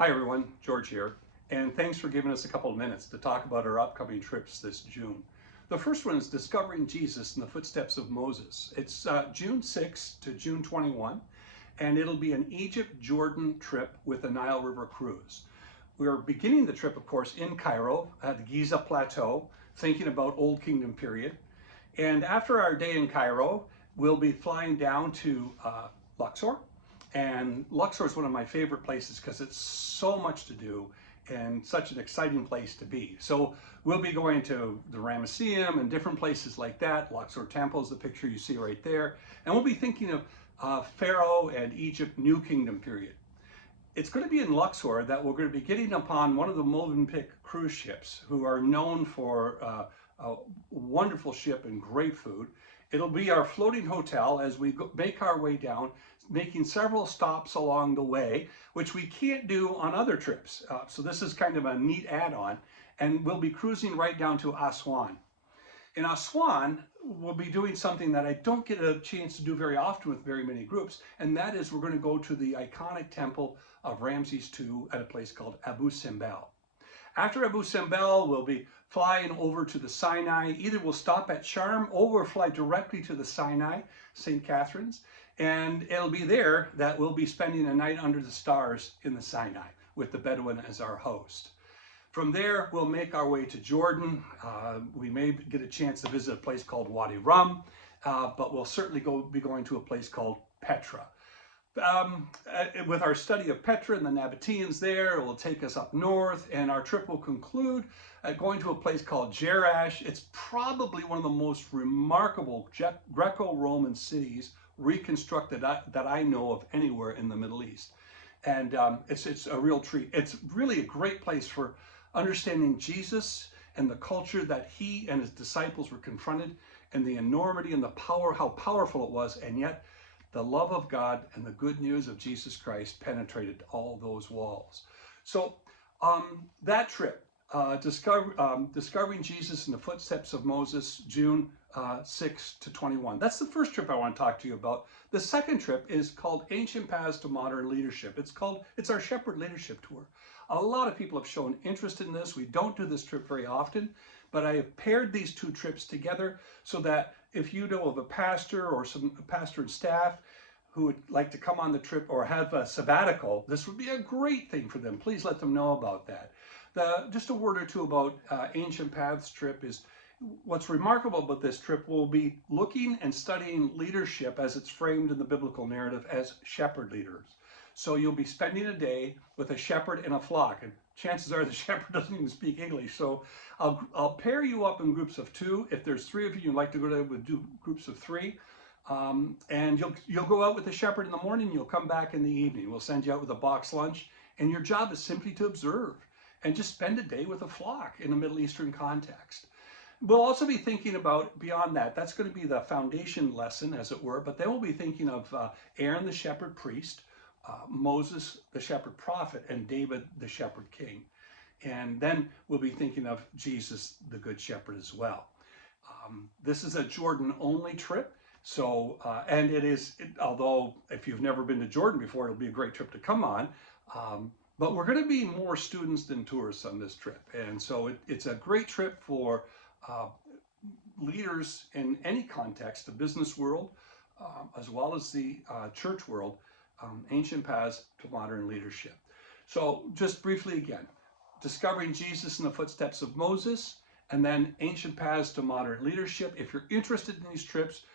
Hi everyone, George here, and thanks for giving us a couple of minutes to talk about our upcoming trips this June. The first one is Discovering Jesus in the Footsteps of Moses. It's June 6 to June 21, and it'll be an Egypt-Jordan trip with a Nile River cruise. We're beginning the trip, of course, in Cairo at the Giza Plateau, thinking about Old Kingdom period. And after our day in Cairo, we'll be flying down to Luxor. And Luxor is one of my favorite places because it's so much to do and such an exciting place to be. So we'll be going to the Ramesseum and different places like that. Luxor Temple is the picture you see right there. And we'll be thinking of Pharaoh and Egypt New Kingdom period. It's going to be in Luxor that we're going to be getting upon one of the Movenpick cruise ships, who are known for a wonderful ship and great food. It'll be our floating hotel as we make our way down, making several stops along the way, which we can't do on other trips. So this is kind of a neat add-on, and we'll be cruising right down to Aswan. In Aswan, we'll be doing something that I don't get a chance to do very often with very many groups, and that is we're going to go to the iconic temple of Ramses II at a place called Abu Simbel. After Abu Simbel, we'll be flying over to the Sinai. Either we'll stop at Sharm or we'll fly directly to the Sinai, St. Catherine's, and it'll be there that we'll be spending a night under the stars in the Sinai with the Bedouin as our host. From there, we'll make our way to Jordan. We may get a chance to visit a place called Wadi Rum, but we'll certainly be going to a place called Petra. With our study of Petra and the Nabateans there, it will take us up north, and our trip will conclude at going to a place called Jerash. It's probably one of the most remarkable Greco-Roman cities reconstructed that I know of anywhere in the Middle East. And it's a real treat. It's really a great place for understanding Jesus and the culture that he and his disciples were confronted, and the enormity and the power, how powerful it was, and yet the love of God and the good news of Jesus Christ penetrated all those walls. So that trip, Discovering Jesus in the Footsteps of Moses, June 6 to 21. That's the first trip I want to talk to you about. The second trip is called Ancient Paths to Modern Leadership. It's our Shepherd Leadership Tour. A lot of people have shown interest in this. We don't do this trip very often, but I have paired these two trips together so that if you know of a pastor or a pastor and staff who would like to come on the trip or have a sabbatical, this would be a great thing for them. Please let them know about that. Just a word or two about Ancient Paths trip is what's remarkable about this trip. We'll be looking and studying leadership as it's framed in the biblical narrative as shepherd leaders. So you'll be spending a day with a shepherd and a flock, and chances are the shepherd doesn't even speak English. So I'll pair you up in groups of two. If there's three of you, you'd like to go to, we'll do groups of three. And you'll go out with the shepherd in the morning, you'll come back in the evening. We'll send you out with a box lunch, and your job is simply to observe and just spend a day with a flock in a Middle Eastern context. We'll also be thinking about beyond that. That's going to be the foundation lesson, as it were, but then we'll be thinking of Aaron the shepherd priest, Moses the shepherd prophet, and David the shepherd king. And then we'll be thinking of Jesus the good shepherd as well. This is a Jordan only trip. So, and although if you've never been to Jordan before, it'll be a great trip to come on. But we're going to be more students than tourists on this trip. And so it's a great trip for leaders in any context, the business world, as well as the church world, Ancient Paths to Modern Leadership. So just briefly again, Discovering Jesus in the Footsteps of Moses, and then Ancient Paths to Modern Leadership. If you're interested in these trips,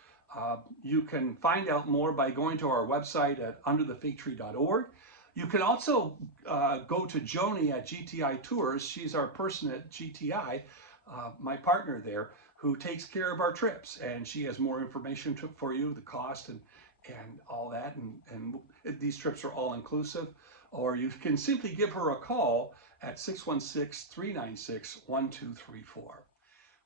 you can find out more by going to our website at underthefigtree.org. You can also go to Joni at GTI Tours. She's our person at GTI, my partner there, who takes care of our trips, and she has more information for you, the cost and all that, and these trips are all inclusive. Or you can simply give her a call at 616-396-1234.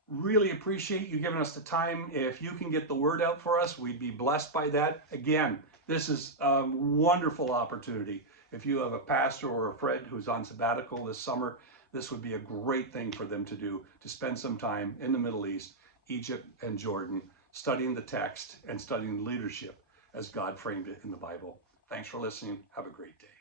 Really appreciate you giving us the time. If you can get the word out for us, we'd be blessed by that. Again, this is a wonderful opportunity. If you have a pastor or a friend who's on sabbatical this summer, this would be a great thing for them to do, to spend some time in the Middle East, Egypt and Jordan, studying the text and studying leadership as God framed it in the Bible. Thanks for listening. Have a great day.